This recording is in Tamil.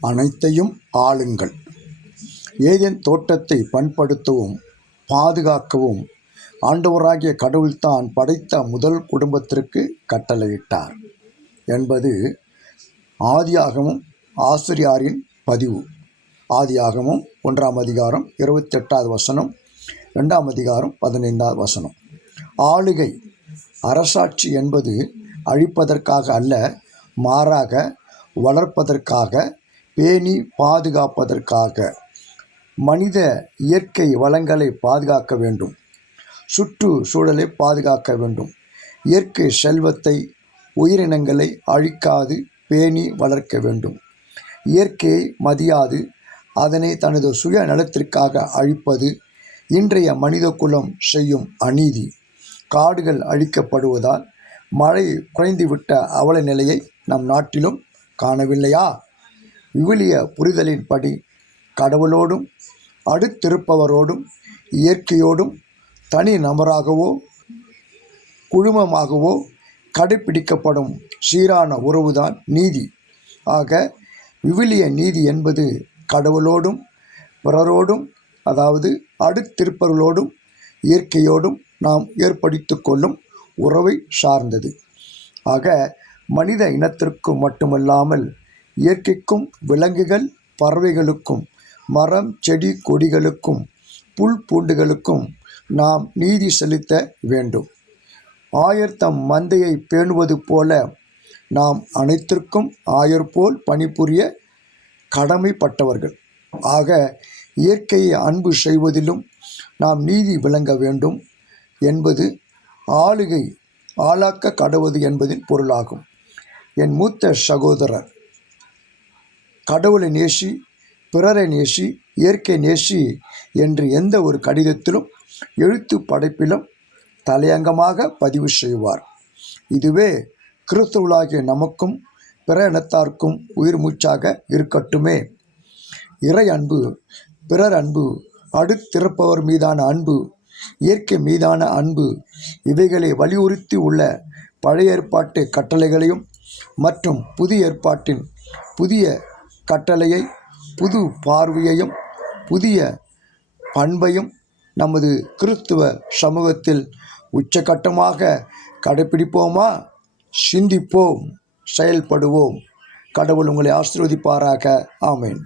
அனைத்தையும் ஆளுங்கள். ஏதேன் தோட்டத்தை பண்படுத்தவும் பாதுகாக்கவும் ஆண்டவராகிய கடவுள்தான் படைத்த முதல் குடும்பத்திற்கு கட்டளையிட்டார் என்பது ஆதியாகமம் ஆசிரியாரின் பதிவு. ஆதியாகமம் 1ஆம் அதிகாரம் 28வது வசனம், 2ஆம் அதிகாரம் 15வது வசனம். ஆளுகை அரசாட்சி என்பது அழிப்பதற்காக அல்ல, மாறாக வளர்ப்பதற்காக, பேணி பாதுகாப்பதற்காக. மனித இயற்கை வளங்களை பாதுகாக்க வேண்டும், சுற்றுச்சூழலை பாதுகாக்க வேண்டும். இயற்கை செல்வத்தை, உயிரினங்களை அழிக்காது பேணி வளர்க்க வேண்டும். இயற்கையை மதியாது அதனை தனது சுய நலத்திற்காக அழிப்பது இன்றைய மனித குலம் செய்யும் அநீதி. காடுகள் அழிக்கப்படுவதால் மழை குறைந்துவிட்ட அவல நிலையை நம் நாட்டிலும் காணவில்லையா? விவிலிய புரிதலின்படி கடவுளோடும் அடுத்திருப்பவரோடும் இயற்கையோடும் தனி நபராகவோ குழுமமாகவோ கடைப்பிடிக்கப்படும் சீரான உறவுதான் நீதி. ஆக விவிலிய நீதி என்பது கடவுளோடும் பிறரோடும், அதாவது அடுத்திருப்பவர்களோடும் இயற்கையோடும் நாம் ஏற்படுத்தி கொள்ளும் உறவை சார்ந்தது. ஆக மனித இனத்திற்கு மட்டுமல்லாமல் இயற்கைக்கும், விலங்குகள் பறவைகளுக்கும், மரம் செடி கொடிகளுக்கும், புல் பூண்டுகளுக்கும் நாம் நீதி செலுத்த வேண்டும். ஆயர்தம் மந்தையை பேணுவது போல நாம் அனைத்திற்கும் ஆயர்போல் பணிபுரிய கடமைப்பட்டவர்கள். ஆக இயற்கையை அன்பு செய்வதிலும் நாம் நீதி விளங்க வேண்டும் என்பது ஆளுகை ஆளாக்க கடவுது என்பதின் பொருளாகும். என் மூத்த சகோதரர், கடவுளை நேசி, பிறரை நேசி, இயற்கை நேசி என்று எந்த ஒரு கடிதத்திலும் எழுத்து படைப்பிலும் தலையங்கமாக பதிவு செய்வார். இதுவே கிறிஸ்தவர்களாகிய நமக்கும் பிற இனத்தார்க்கும் உயிர் மூச்சாக இருக்கட்டுமே. இறை அன்பு, பிறர் அன்பு, அடுத்திருப்பவர் மீதான அன்பு, இயற்கை மீதான அன்பு, இவைகளை வலியுறுத்தி உள்ள பழைய ஏற்பாட்டு கட்டளைகளையும் மற்றும் புதிய ஏற்பாட்டின் புதிய கட்டளையை, புது பார்வையையும் புதிய பண்பையும் நமது கிறிஸ்துவ சமூகத்தில் உச்சகட்டமாக கடைப்பிடிப்போமா? சிந்திப்போம், செயல்படுவோம். கடவுள் உங்களை ஆசீர்வதிப்பாராக. ஆமென்.